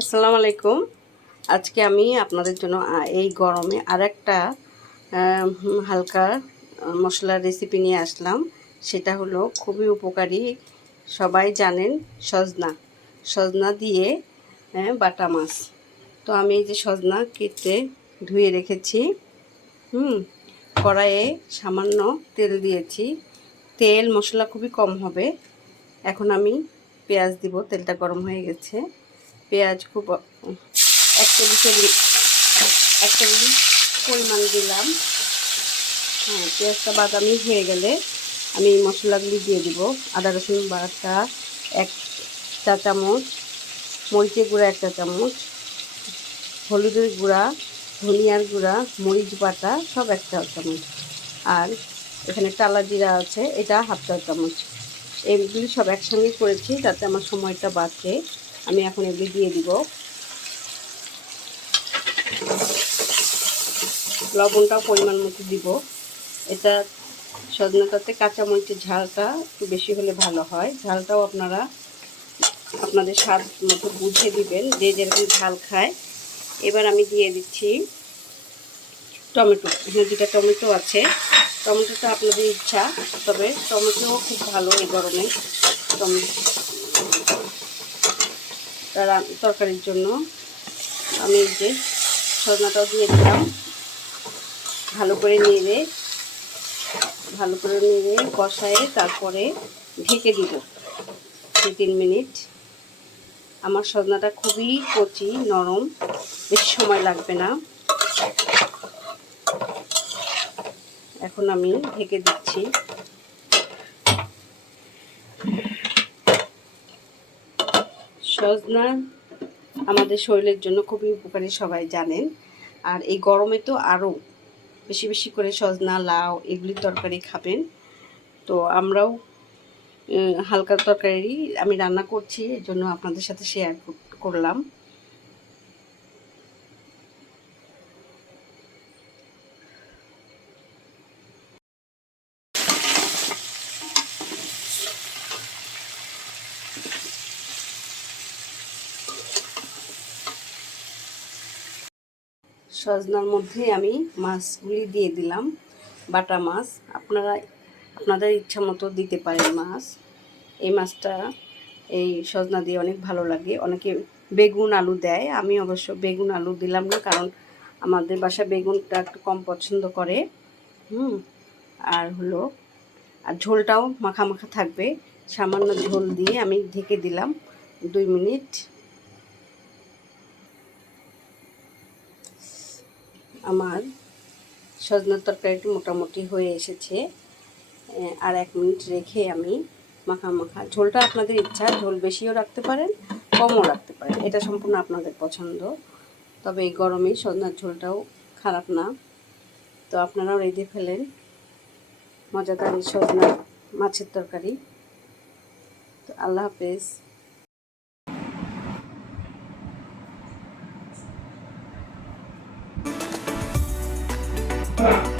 আসসালামু আলাইকুম। আজকে আমি আপনাদের জন্য এই গরমে আর একটা হালকা মশলার রেসিপি নিয়ে আসলাম। সেটা হলো খুবই উপকারী, সবাই জানেন, সজনা। সজনা দিয়ে বাটা মাছ। তো আমি এই যে সজনা কেটে ধুয়ে রেখেছি। হুম, কড়াইয়ে সামান্য তেল দিয়েছি। তেল মশলা খুবই কম হবে। এখন আমি পেঁয়াজ দিব, তেলটা গরম হয়ে গেছে। পেঁয়াজ খুব এক টেবিল টেবিল এক টেবিল পরিমাণ দিলাম। হ্যাঁ পেঁয়াজটা বাদামি হয়ে গেলে আমি মশলাগুলি দিয়ে দিব। আদা, রসুন বাটা এক চা চামচ, মরিচের গুঁড়া এক চা চামচ, হলুদের গুঁড়া, ধনিয়ার গুঁড়া, মরিচ বাটা সব এক চা চামচ। আর এখানে টালা জিরা আছে, এটা হাফ চা চামচ। এগুলি সব একসঙ্গে করেছি যাতে আমার সময়টা বাঁচে। আমি এখন এগুলি দিয়ে দিব। লবণটাও পরিমাণ মতো দিব। এটা সজনাটাতে কাঁচামরিচের ঝালটা একটু বেশি হলে ভালো হয়। ঝালটাও আপনারা আপনাদের স্বাদ মতো বুঝে দিবেন যে যেরকম ঝাল খায়। এবার আমি দিয়ে দিচ্ছি টমেটো। এখানে দুটা টমেটো আছে। টমেটোটা আপনাদের ইচ্ছা, তবে টমেটোও খুব ভালো এই গরমে। টমেটো তরকারির জন্য। আমি যে সজনাটাও দিয়ে দিলাম। ভালো করে নেড়ে, ভালো করে নেড়ে কষায়ে তারপরে ঢেকে দিব। দু তিন মিনিট। আমার সজনাটা খুবই কচি, নরম, বেশি সময় লাগবে না। এখন আমি ঢেকে দিচ্ছি। সজনা আমাদের শরীরের জন্য খুবই উপকারী, সবাই জানেন। আর এই গরমে তো আরও বেশি বেশি করে সজনা, লাউ এগুলি তরকারি খাবেন। তো আমরাও হালকা তরকারি আমি রান্না করছি এই জন্য আপনাদের সাথে শেয়ার করলাম। সজনার মধ্যে আমি মাছগুলি দিয়ে দিলাম, বাটা মাছ। আপনারা, আপনাদের ইচ্ছা মতো দিতে পারেন মাছ। এই মাছটা এই সজনা দিয়ে অনেক ভালো লাগে। অনেকে বেগুন আলু দেয়। আমি অবশ্য বেগুন আলু দিলাম না, কারণ আমাদের বাসা বেগুনটা একটু কম পছন্দ করে। হুম, আর হলো, আর ঝোলটাও মাখা মাখা থাকবে। সামান্য ঝোল দিয়ে আমি ঢেকে দিলাম দুই মিনিট। আমার সজনার তরকারিটি মোটামুটি হয়ে এসেছে। আর এক মিনিট রেখে আমি মাখা মাখা ঝোলটা আপনাদের ইচ্ছা, ঝোল বেশিও রাখতে পারেন, কমও রাখতে পারেন, এটা সম্পূর্ণ আপনাদের পছন্দ। তবে এই গরমে সজনার ঝোলটাও খারাপ না। তো আপনারাও রেঁধে ফেলেন মজাদার সজনা মাছের তরকারি। তো আল্লাহ হাফেজ। 아.